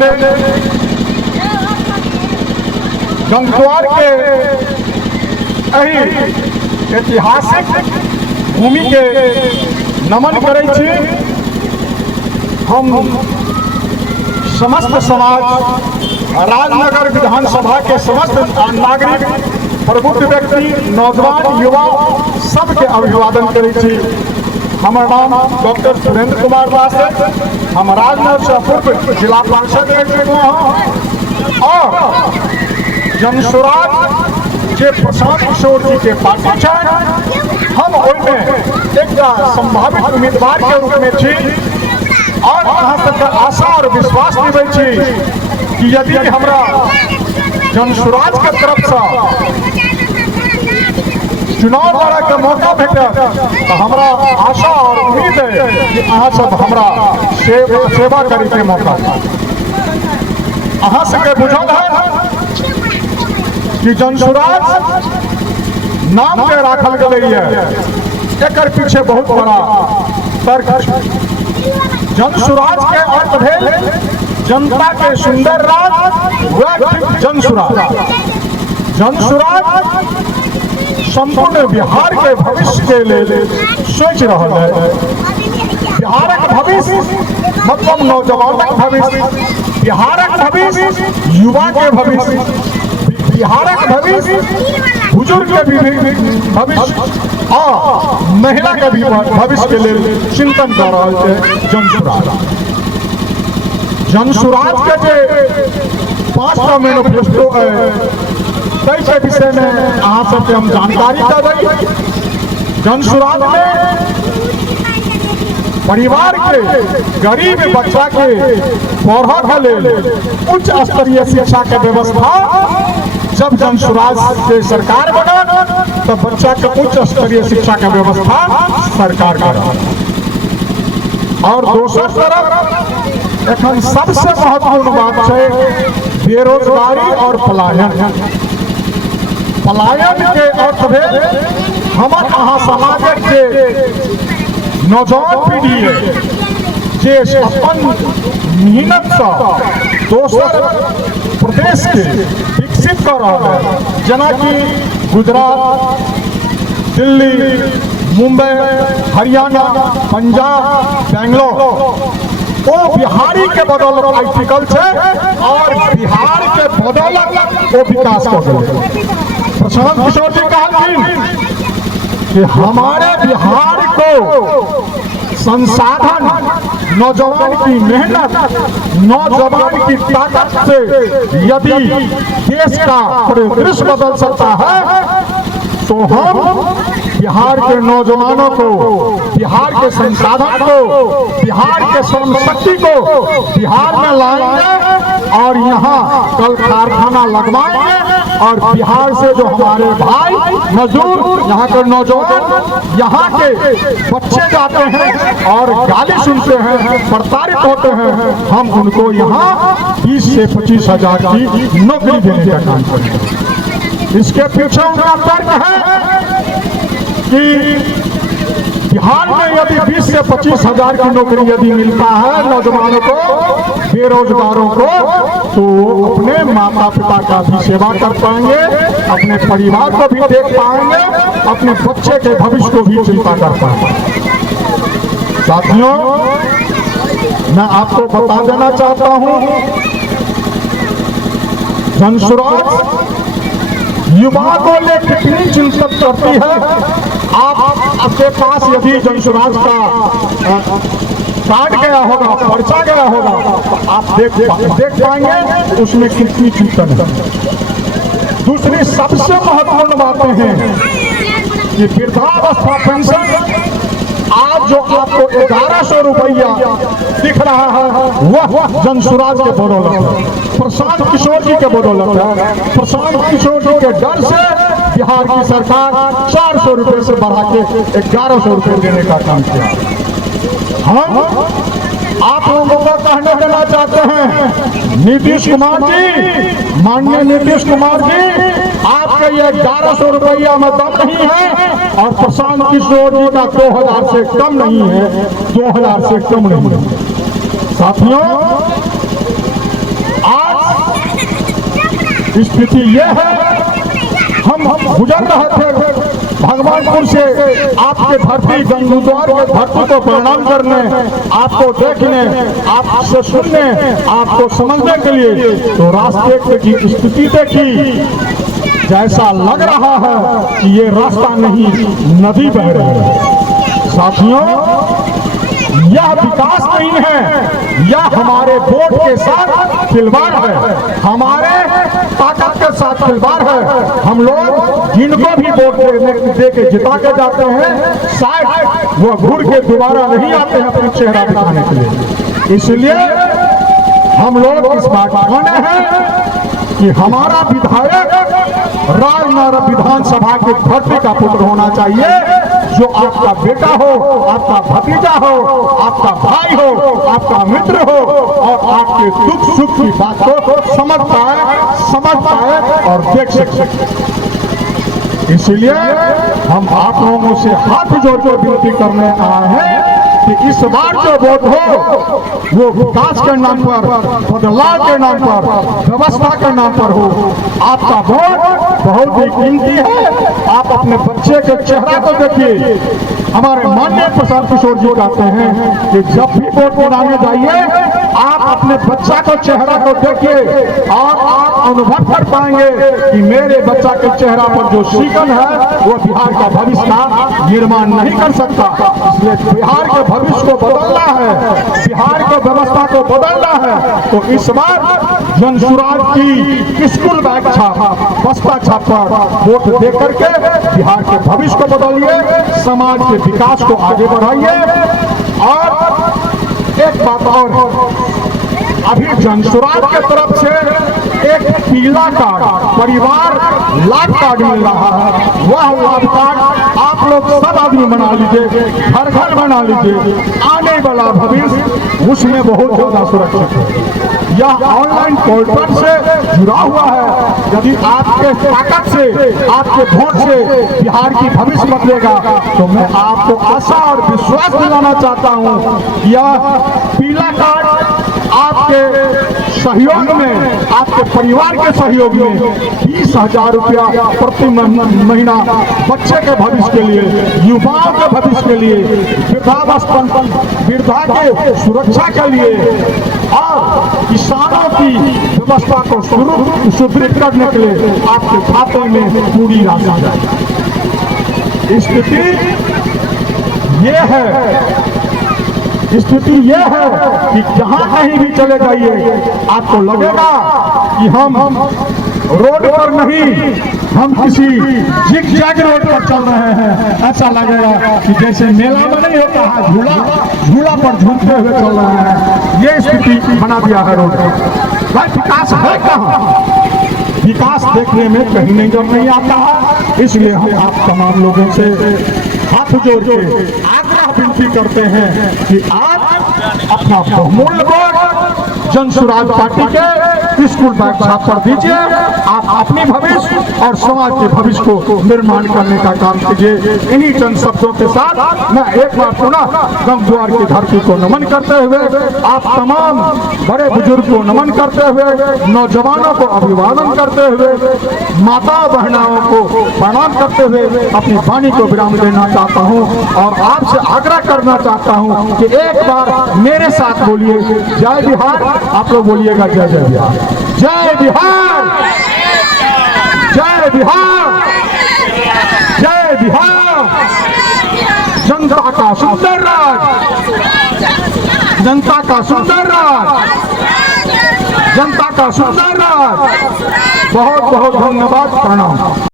पहले गंगद्वार के एही ऐतिहासिक भूमि के नमन करै छी। हम समस्त समाज राजनगर विधानसभा के समस्त नागरिक, प्रबुद्ध व्यक्ति, नौजवान, युवा सबके अभिवादन करै छी। हमर नाम डॉक्टर सुरेंद्र कुमार दास है। हम राजनगर से पूर्व जिला पार्षद रह चुके हैं और जनसुराज जे प्रशांत किशोर जी के पार्टी है, हम ओहिमे एक संभावित उम्मीदवार के रूप में छी और अहाँ सबके आशा और विश्वास दिबै छी कि यदि हमरा जनसुराज के तरफ से चुनाव लड़े के मौका भेटत तो हमरा आशा और उम्मीद है कि अहाँ सब हमरा सेवा करे के मौका अहाँ सबके बुझल है कि जनसुराज नाम के राखल गई है, एक पीछे बहुत बड़ा तर्क। जनसुराज के अर्थ भेल जनता के सुंदर राज, वह जनसुराज। जनसुराज संपूर्ण बिहार के भविष्य के लिए सोच रहा है। बिहारक भविष्य मतलब नौजवानक भविष्य, बिहारक भविष्य युवा के भविष्य, बिहारक भविष्य बुजुर्ग के भी भविष्य और महिला के भी भविष्य के लिए चिंतन कर रहा है जनसुराज। जनसुराज के जो 5टा मैनिफेस्टो है कई के विषय में अहाँ सबके हम जानकारी देबै। जनसुराज में परिवार के गरीब बच्चा के पढ़े के लिए उच्च स्तरीय शिक्षा के व्यवस्था, जब जनसुराज के सरकार बना तब बच्चा के उच्च स्तरीय शिक्षा के व्यवस्था सरकार करा। और दोसर तरफ एखन सबसे महत्वपूर्ण बात है बेरोजगारी और पलायन। पलायन के अर्थ भेल हमर अहाँ समाज के नौजवान पीढ़ी है जे अपन मेहनत से दोसर प्रदेश के विकसित कर रहा है, जना कि गुजरात, दिल्ली, मुंबई, हरियाणा, पंजाब, बेंगलोर। वो बिहारी के बदौलत आई टिकल है और बिहार के बदौलत वो विकास कर रहे हैं। प्रशांत किशोर जी कहलखिन कि हमारे बिहार को संसाधन, नौजवान की मेहनत, नौजवान की ताकत से यदि देश का परिदृश्य बदल सकता है तो हम बिहार के नौजवानों को, बिहार के संसाधन को, बिहार के श्रम शक्ति को बिहार में लाएंगे और यहाँ कल कारखाना लगवाएंगे और बिहार से जो हमारे भाई मजदूर, यहाँ के नौजवान, यहाँ के बच्चे जाते हैं और गाली सुनते हैं, प्रताड़ित होते हैं, हम उनको यहाँ 20 से 25 हजार की नौकरी देने का काम करेंगे। इसके पीछे उनका तर्क है कि बिहार में यदि 20 से 25 हजार की नौकरी यदि मिलता है नौजवानों को, बेरोजगारों को, तो अपने माता पिता का भी सेवा कर पाएंगे, अपने परिवार को भी देख पाएंगे, अपने बच्चे के भविष्य को भी चिंता कर पाएंगे। साथियों, मैं आपको बता देना चाहता हूं, जनसुराज युवा को लेकर कितनी चिंतित करती है। आपके पास यदि जनसुराज का कार्ड गया होगा, पर्चा गया होगा, तो आप देख पाएंगे उसमें कितनी चिंतन है। दूसरी सबसे महत्वपूर्ण बातें हैं कि वृद्धावस्था पेंशन आज जो आपको 1100 रुपया दिख रहा है वह जनसुराज के बदौलत है, प्रशांत किशोर जी के बदौलत है। प्रशांत किशोर जी के डर से बिहार की सरकार 400 रुपये से बढ़ा के 1100 रुपये देने का काम किया। हम आप लोगों को कहने देना चाहते हैं, नीतीश कुमार जी, माननीय नीतीश कुमार जी, आपके ये 1100 रुपया में दम नहीं है और प्रशांत किशोर जी का 2000 से कम नहीं है, 2000 से कम नहीं है। साथियों, स्थिति ये है, हम गुजर रहे थे भगवानपुर से आपके धरती गंगद्वार के धरती को प्रणाम करने, आपको देखने, आपसे सुनने, आपको समझने के लिए, तो रास्ते की स्थिति देखी, जैसा लग रहा है कि ये रास्ता नहीं नदी बह रही है। साथियों, यह विकास नहीं है, यह हमारे वोट के साथ खिलवाड़ है, हमारे ताकत के साथ खिलवाड़ है। हम लोग जिनको भी वोट दे के जिता के जाते हैं, शायद वो घूर के दोबारा नहीं आते हैं अपना चेहरा दिखाने के लिए। इसलिए हम लोग इस बात माने हैं कि हमारा विधायक राजनगर विधानसभा के धरती का पुत्र होना चाहिए, जो आपका बेटा हो, आपका भतीजा हो, आपका भाई हो, आपका मित्र हो, और आपके दुख सुख की बात को समझ पाए और देख सके। इसलिए हम आप लोगों से हाथ जोड़ कर विनती करने आए हैं कि इस बार जो वोट हो वो विकास के नाम पर, बदलाव के नाम पर, व्यवस्था के नाम पर हो। आपका वोट बहुत ही कीमती है। आप अपने बच्चे के चेहरा को देखिए। हमारे माननीय प्रसाद किशोर जी कहते हैं कि जब भी वोट गिराने जाइए, आप अपने बच्चा को चेहरा को देखिए और आप अनुभव कर पाएंगे कि मेरे बच्चा के चेहरा पर जो शिकन है वो बिहार का भविष्य का निर्माण नहीं कर सकता। इसलिए बिहार के भविष्य को बदलना है, बिहार की व्यवस्था को बदलना है। तो इस बार जनसुराज की स्कूल बैग छाप, बस्ता छाप पर वोट दे करके बिहार के भविष्य को बदलिए, समाज के विकास को आगे बढ़ाइए। और एक बात और, अभी जनसुराज के तरफ से एक पीला कार्ड, परिवार लाभ कार्ड मिल रहा है। वह लाभ कार्ड आप लोग सब आदमी बना लीजिए, घर घर बना लीजिए। आने वाला भविष्य उसमें बहुत ज्यादा सुरक्षित है। यह ऑनलाइन पोर्टल से जुड़ा हुआ है। यदि आपके ताकत से, आपके वोट से बिहार की भविष्य बदलेगा, तो मैं आपको आशा और विश्वास दिलाना चाहता हूँ। यह पीला कार्ड आपके सहयोग में, आपके परिवार के सहयोग में 20,000 रुपया प्रति महीना बच्चे के भविष्य के लिए, युवाओं के भविष्य के लिए, वृद्धा के सुरक्षा के लिए और किसानों की व्यवस्था को सुदृढ़ करने के लिए आपके खाते में पूरी राशि जाए। स्थिति ये है, स्थिति यह है कि जहां कहीं भी चले जाइए, आपको लगेगा कि हम रोड पर नहीं, हम किसी जिग-जैग रोड पर चल रहे हैं। ऐसा लगेगा कि जैसे मेला में नहीं होता है, झूला पर झूलते हुए चल रहे हैं। ये स्थिति बना दिया है रोड पर। भाई विकास है कहाँ? विकास देखने में कहीं नहीं आता है। इसलिए हम आप तमाम लोगों से हाथ जोड़ के आग्रह विनती करते हैं कि आप अपना बहुमूल्य वोट जनसुराज पार्टी के स्कूल बैग छाप पर दीजिए। आप अपनी भविष्य और समाज के भविष्य को निर्माण करने का काम कीजिए। इन्हीं चंद शब्दों के साथ मैं एक बार पुनः गंगद्वार की धरती को नमन करते हुए, आप तमाम बड़े बुजुर्ग को नमन करते हुए, नौजवानों को अभिवादन करते हुए, माता बहनाओं को प्रणाम करते हुए अपनी वाणी को विराम देना चाहता हूँ और आपसे आग्रह करना चाहता हूँ कि एक बार मेरे साथ बोलिए जय बिहार। आप लोग बोलिएगा जय जय बिहार, जय बिहार, जय बिहार, जय बिहार। जनता का सुंदर राज, जनता का सुंदर राज, जनता का सुंदर राज। बहुत बहुत धन्यवाद, प्रणाम।